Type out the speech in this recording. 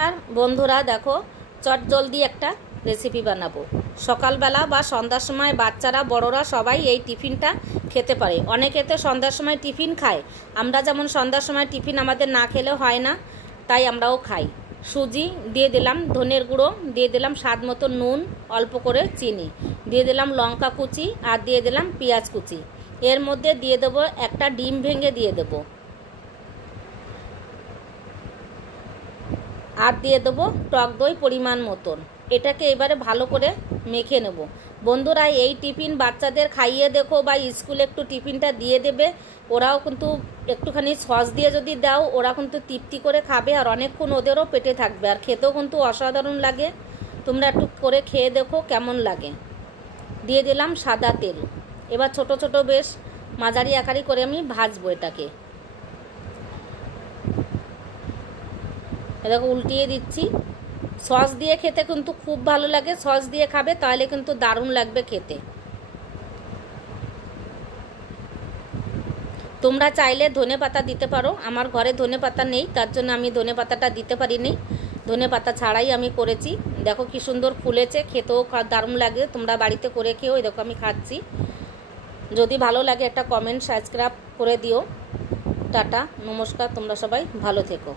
আর বন্ধুরা দেখো, চটজলদি একটা রেসিপি বানাবো। সকালবেলা বা সন্ধ্যার সময় বাচ্চারা বড়রা সবাই এই টিফিনটা খেতে পারে। অনেকে তো সন্ধ্যার সময় টিফিন খায়, আমরা যেমন সন্ধ্যার সময় টিফিন আমাদের না খেলেও হয় না, তাই আমরাও খাই। সুজি দিয়ে দিলাম, ধনের গুঁড়ো দিয়ে দিলাম, স্বাদ মতো নুন, অল্প করে চিনি দিয়ে দিলাম, লঙ্কা কুচি আর দিয়ে দিলাম পেঁয়াজ কুচি। এর মধ্যে দিয়ে দেবো একটা ডিম ভেঙে দিয়ে দেবো, আর দিয়ে দেবো টক দই পরিমাণ মতন। এটাকে এবারে ভালো করে মেখে নেব। বন্ধুরা, এই টিফিন বাচ্চাদের খাইয়ে দেখো বা স্কুলে একটু টিফিনটা দিয়ে দেবে, ওরাও কিন্তু একটুখানি সস দিয়ে যদি দাও ওরা কিন্তু তৃপ্তি করে খাবে, আর অনেকক্ষণ ওদেরও পেটে থাকবে, আর খেতেও কিন্তু অসাধারণ লাগে। তোমরা একটু করে খেয়ে দেখো কেমন লাগে। দিয়ে দিলাম সাদা তেল। এবার ছোট ছোট বেশ মাঝারি আকারে করে আমি ভাজবো এটাকে। দেখো উল্টিয়ে দিচ্ছি। সস দিয়ে খেতে কিন্তু খুব ভালো লাগে, সস দিয়ে খাবে তাহলে কিন্তু দারুণ লাগবে খেতে। তোমরা চাইলে ধনে পাতা দিতে পারো, আমার ঘরে ধনে পাতা নেই, তার জন্য আমি ধনে পাতাটা দিতে পারিনি। ধনে পাতা ছাড়াই আমি করেছি। দেখো কি সুন্দর ফুলেছে, খেতেও দারুণ লাগে। তোমরা বাড়িতে করে খেও। দেখো আমি খাচ্ছি। যদি ভালো লাগে একটা কমেন্ট সাবস্ক্রাইব করে দিও। টাটা, নমস্কার, তোমরা সবাই ভালো থেকো।